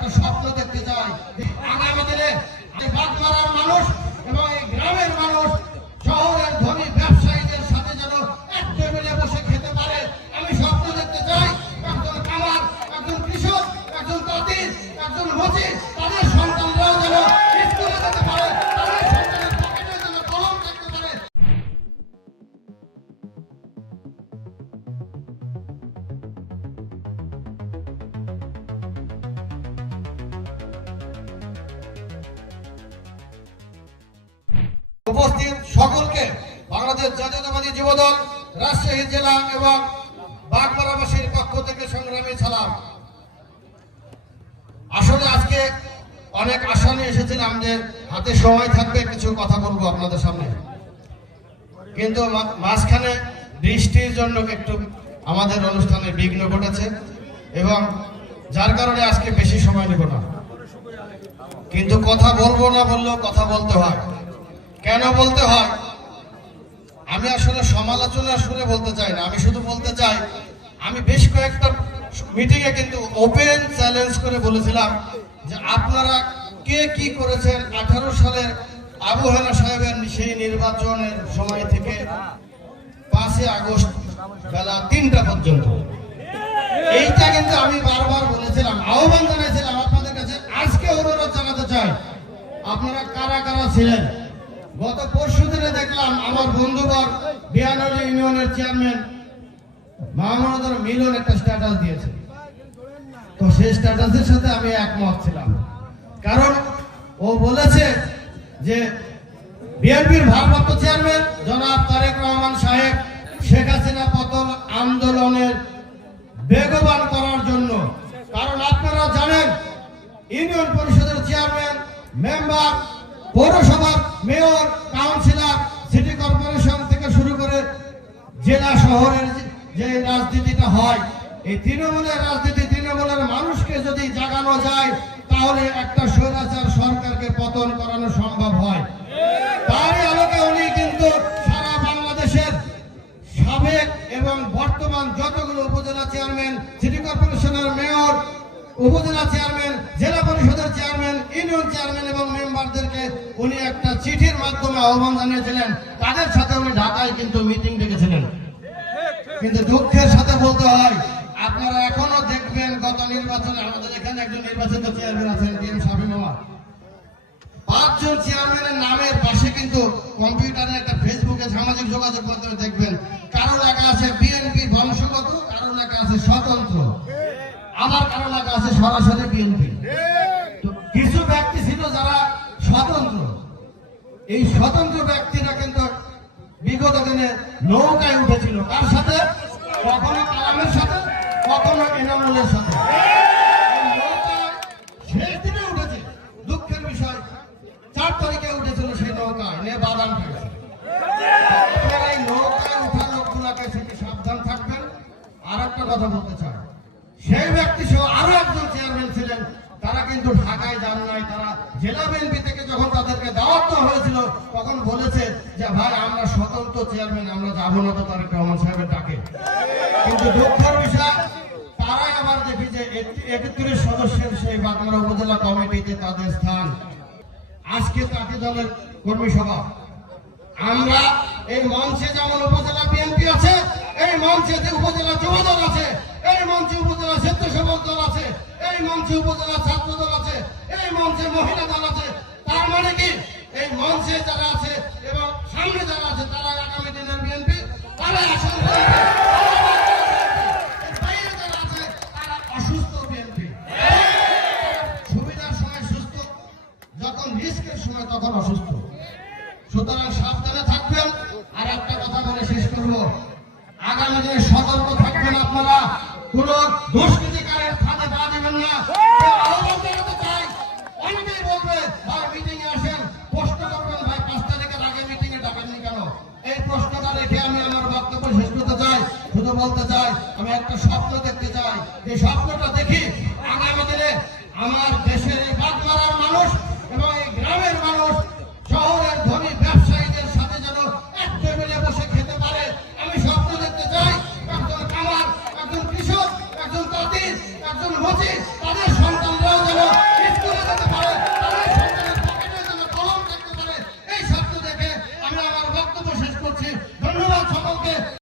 একটা স্বপ্ন দেখতে চাই। উপস্থিত সকলকে বাংলাদেশ জাতীয়তাবাদী যুবদল, রাজশাহী জেলা এবং বাগমারাবাসীর পক্ষ থেকে সংগ্রামী সালাম। আসলে আজকে অনেক আশা নিয়ে এসেছিলাম যে হাতে সময় থাকবে, কিছু কথা বলব আপনাদের সামনে। কিন্তু মাঝখানে বৃষ্টির জন্য একটু আমাদের অনুষ্ঠানে বিঘ্ন ঘটেছে এবং যার কারণে আজকে বেশি সময় নেব না। কিন্তু কথা বলব না বললেও কথা বলতে হয়। কেন বলতে হয়? আমি আসলে সমালোচনা শুনে বলতে চাই না। আমি শুধু বলতে চাই, আমি বেশ কয়েকটা মিটিং এ কিন্তু ওপেন চ্যালেঞ্জ করে বলেছিলাম যে আপনারা কে কি করেছেন, আঠারো সালের আবু হেনা সাহেবের সেই নির্বাচনের সময় থেকে পাঁচই আগস্ট বেলা তিনটা পর্যন্ত। এইটা কিন্তু আমি বারবার বলেছিলাম, আহ্বান জানাইছিলাম আপনাদের কাছে। আজকে অনুরোধ জানাতে চাই, আপনারা কারা কারা ছিলেন? গত পরশু দিনে দেখলাম আমার বন্ধুবর বিয়ানলি ইউনিয়নের চেয়ারম্যান মাহমুদুর মিলন একটা স্ট্যাটাস দিয়েছে। তো সেই স্ট্যাটাসের সাথে আমি একমত ছিলাম। কারণ ও বলেছে যে বিএনপির ভারপ্রাপ্ত চেয়ারম্যান জনাব তারেক রহমান সাহেব শেখ হাসিনা পতন আন্দোলনের বেগবান করার জন্য। কারণ আপনারা জানেন, ইউনিয়ন পরিষদের চেয়ারম্যান, মেম্বার, পৌরসভার মেয়র, কাউন্সিলর, সিটি কর্পোরেশন থেকে শুরু করে জেলা শহরের যে- রাজনীতিটা হয়, এই তৃণমূলের রাজনীতি, তৃণমূলের মানুষকে যদি জাগানো যায়, তাহলে একটা স্বৈরাচার সরকারকে পতন করানো সম্ভব হয়। তারই আলোকে উনি কিন্তু সারা বাংলাদেশের সাবেক এবং বর্তমান যতগুলো উপজেলা চেয়ারম্যান সিটি কর্পোরেশনের মেয়র উপজেলা চেয়ারম্যান, জেলা পরিষদের চেয়ারম্যান, ইউনিয়ন চেয়ারম্যান এবং মেম্বারদেরকে উনি একটা চিঠির মাধ্যমে আহ্বান জানিয়েছিলেন। তাদের সাথে উনি ঢাকায় কিন্তু মিটিং ডেকেছিলেন। কিন্তু দুঃখের সাথে বলতে হয়, আপনারা এখনও দেখবেন গত নির্বাচনে আমাদের এখানে একজন নির্বাচিত চেয়ারম্যান আছেন টি এম শামীম পাঁচজন চেয়ারম্যানের নামের পাশে কিন্তু কম্পিউটারে একটা ফেসবুকে সামাজিক যোগাযোগ মাধ্যমে দেখবেন। কারও লেখা আছে, বিএনপি বংশগত কারও লেখা আছে স্বতন্ত্র আবার কারও লেখা আছে সরাসরি বিএনপি। কিছু ব্যক্তি ছিল যারা স্বতন্ত্র। এই স্বতন্ত্র ব্যক্তিরা কিন্তু বিগত দিনে নৌকায় উঠেছিল। কার সাথে? কখনো কালামের সাথে কখনো এনামুলের সাথে। শেষ দিনে উঠেছে। দুঃখের বিষয় চার তারিখে উঠেছিল সেই নৌকা নিয়ে বাদাম পেয়েছে এই নৌকায় উঠা লোকগুলাকে থেকে সাবধান থাকবেন। আর একটা কথা বলতে চাই। সহ চেয়ারম্যান ছিলেন, তারা কিন্তু ঢাকায় যান নাই, তারা জেলা বিএনপি থেকে যখন তাদেরকে দাওয়াত দেওয়া হয়েছিল, তখন বলেছে যে, ভাই, আমরা স্বতন্ত্র চেয়ারম্যান, আমরা যাব না তো তারেক রহমান সাহেবের ডাকে। কিন্তু দুঃখের বিষয়, তারাই আবার দেখি যে একত্রিশ সদস্যের সেই বাগমারা উপজেলা কমিটিতে তাদের স্থান। আজকে তাকে দলের কর্মী সভা। আমরা এই মঞ্চে যেমন উপজেলা বিএনপি আছে, এই মঞ্চে উপজেলা যুবদল আছে এই মঞ্চে উপজেলা স্বেচ্ছাসেবক দল আছে, এই মঞ্চে উপজেলা ছাত্র দল আছে, এই মঞ্চে মহিলা দল আছে। তার মানে কি? এই মঞ্চে যারা আছে এবং সামনে যারা আছে, তারা আগামী দিনের বিএনপি, তারা আসল তখন অসুস্থ। সুতরাং সাবধানে থাকবেন। আর একটা কথা বলে শেষ করব। আগামী দিনে সতর্ক থাকবেন আপনারা। কোন দুষ্কৃতিকারের ফাঁদে পা দেবেন না চাই। অনেকেই বলবে, ভাই মিটিং আসেন। প্রশ্ন করবেন, ভাই, পাঁচ তারিখের আগে মিটিং এ ডাকেননি কেন? এই প্রশ্নটা রেখে আমি আমার বক্তব্য শেষ করতে চাই। শুধু বলতে চাই, আমি একটা স্বপ্ন দেখতে চাই। এই স্বপ্নটা দেখি, আগামী আমার দেশের এই বাগমারার মানুষ এবং এই গ্রামের মানুষ